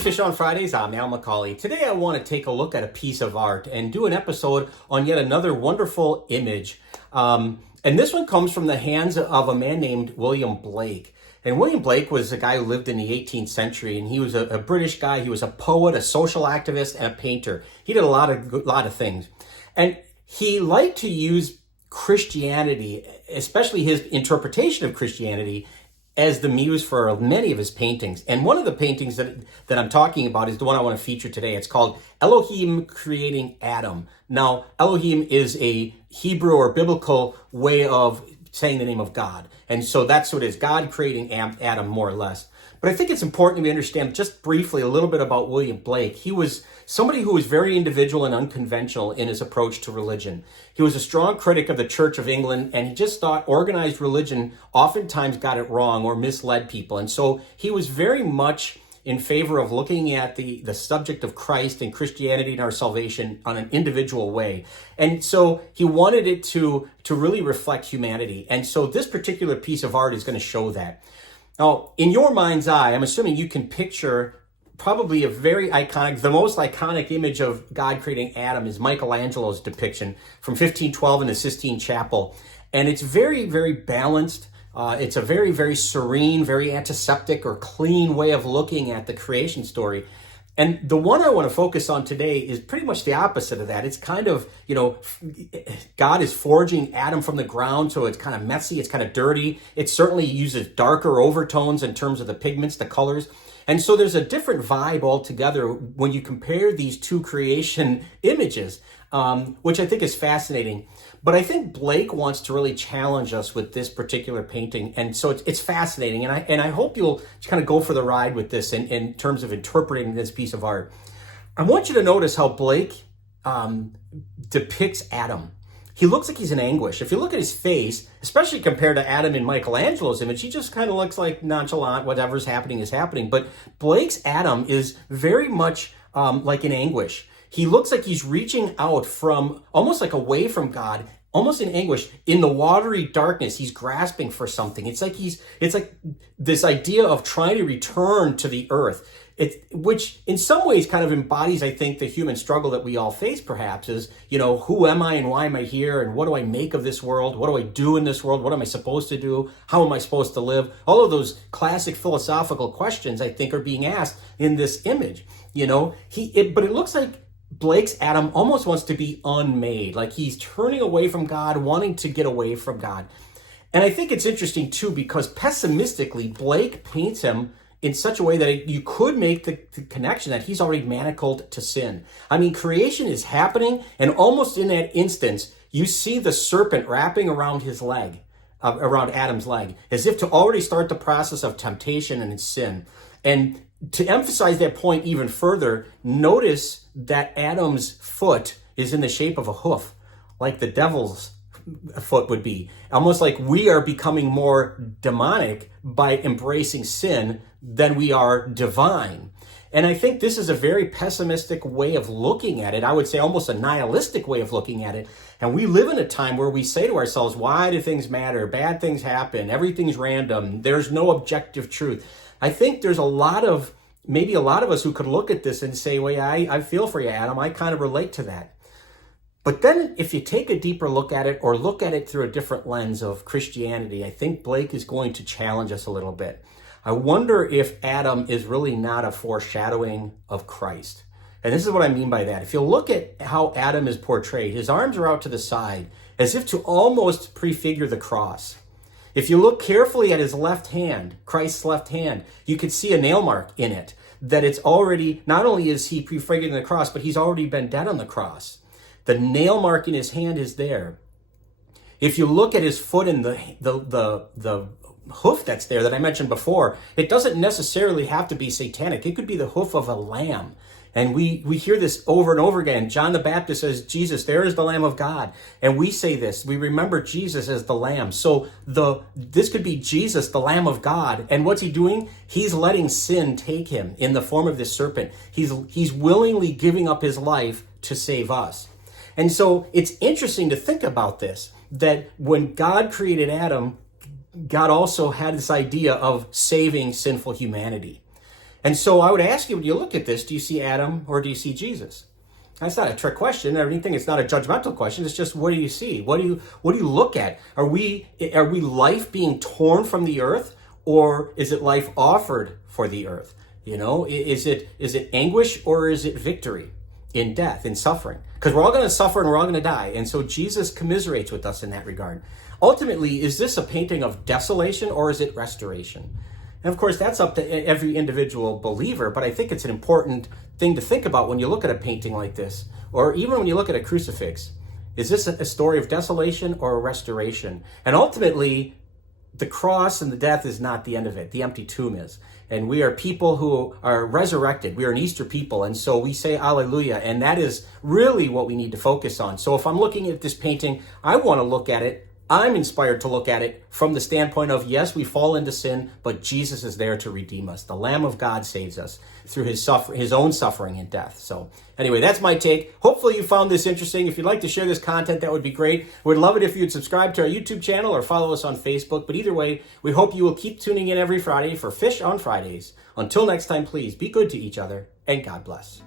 to Fish on Fridays. I'm McCauley. Today I want to take a look at a piece of art and do an episode on yet another wonderful image. And this one comes from the hands of a man named William Blake. And William Blake was a guy who lived in the 18th century, and he was a British guy. He was a poet, a social activist, and a painter. He did a lot of things. And he liked to use Christianity, especially his interpretation of Christianity, as the muse for many of his paintings. And one of the paintings that I'm talking about is the one I want to feature today. It's called Elohim Creating Adam. Now, Elohim is a Hebrew or biblical way of saying the name of God. And so that's what it is, God creating Adam, more or less. But I think it's important we understand just briefly a little bit about William Blake. He was somebody who was very individual and unconventional in his approach to religion. He was a strong critic of the Church of England, and he just thought organized religion oftentimes got it wrong or misled people. And so he was very much in favor of looking at the subject of Christ and Christianity and our salvation on an individual way. And so he wanted it to really reflect humanity. And so this particular piece of art is going to show that. Now, in your mind's eye, I'm assuming you can picture probably a very iconic, the most iconic image of God creating Adam is Michelangelo's depiction from 1512 in the Sistine Chapel. And it's very, very balanced. It's a very, very serene, very antiseptic or clean way of looking at the creation story. And the one I want to focus on today is pretty much the opposite of that. It's kind of, God is forging Adam from the ground, so it's kind of messy, it's kind of dirty. It certainly uses darker overtones in terms of the pigments, the colors. And so there's a different vibe altogether when you compare these two creation images, which I think is fascinating. But I think Blake wants to really challenge us with this particular painting. And so it's fascinating. And I hope you'll kind of go for the ride with this in terms of interpreting this piece of art. I want you to notice how Blake depicts Adam. He looks like he's in anguish. If you look at his face, especially compared to Adam in Michelangelo's image, he just kind of looks like nonchalant, whatever's happening is happening. But Blake's Adam is very much like in anguish. He looks like he's reaching out from, almost like away from God, almost in anguish. In the watery darkness, he's grasping for something. It's like this idea of trying to return to the earth. Which in some ways kind of embodies, I think, the human struggle that we all face, perhaps, is, who am I and why am I here? And what do I make of this world? What do I do in this world? What am I supposed to do? How am I supposed to live? All of those classic philosophical questions, I think, are being asked in this image. But it looks like Blake's Adam almost wants to be unmade, like he's turning away from God, wanting to get away from God. And I think it's interesting, too, because pessimistically, Blake paints him in such a way that you could make the connection that he's already manacled to sin. I mean, creation is happening, and almost in that instance, you see the serpent wrapping around his leg, around Adam's leg, as if to already start the process of temptation and sin. And to emphasize that point even further, notice that Adam's foot is in the shape of a hoof, like the devil's foot would be. Almost like we are becoming more demonic by embracing sin than we are divine. And I think this is a very pessimistic way of looking at it. I would say almost a nihilistic way of looking at it. And we live in a time where we say to ourselves, why do things matter? Bad things happen. Everything's random. There's no objective truth. I think there's maybe a lot of us who could look at this and say, well, yeah, I feel for you, Adam. I kind of relate to that. But then if you take a deeper look at it or look at it through a different lens of Christianity, I think Blake is going to challenge us a little bit. I wonder if Adam is really not a foreshadowing of Christ. And this is what I mean by that. If you look at how Adam is portrayed, his arms are out to the side as if to almost prefigure the cross. If you look carefully at his left hand, Christ's left hand, you could see a nail mark in it, that it's already, not only is he prefiguring the cross, but he's already been dead on the cross. The nail mark in his hand is there. If you look at his foot and the hoof that's there that I mentioned before, it doesn't necessarily have to be satanic. It could be the hoof of a lamb. And we hear this over and over again. John the Baptist says, Jesus, there is the Lamb of God. And we say this, we remember Jesus as the Lamb. So this could be Jesus, the Lamb of God. And what's he doing? He's letting sin take him in the form of this serpent. He's willingly giving up his life to save us. And so it's interesting to think about this, that when God created Adam, God also had this idea of saving sinful humanity. And so I would ask you, when you look at this, do you see Adam or do you see Jesus? That's not a trick question or anything. It's not a judgmental question. It's just, what do you see? What do you look at? Are we life being torn from the earth, or is it life offered for the earth? You know, is it anguish, or is it victory in death, in suffering? Because we're all going to suffer and we're all going to die. And so Jesus commiserates with us in that regard. Ultimately, is this a painting of desolation, or is it restoration? And of course, that's up to every individual believer, but I think it's an important thing to think about when you look at a painting like this, or even when you look at a crucifix. Is this a story of desolation or a restoration? And ultimately, the cross and the death is not the end of it. The empty tomb is. And we are people who are resurrected. We are an Easter people. And so we say Alleluia. And that is really what we need to focus on. So if I'm looking at this painting, I want to look at it. I'm inspired to look at it from the standpoint of, yes, we fall into sin, but Jesus is there to redeem us. The Lamb of God saves us through his own suffering and death. So anyway, that's my take. Hopefully you found this interesting. If you'd like to share this content, that would be great. We'd love it if you'd subscribe to our YouTube channel or follow us on Facebook. But either way, we hope you will keep tuning in every Friday for Fish on Fridays. Until next time, please be good to each other, and God bless.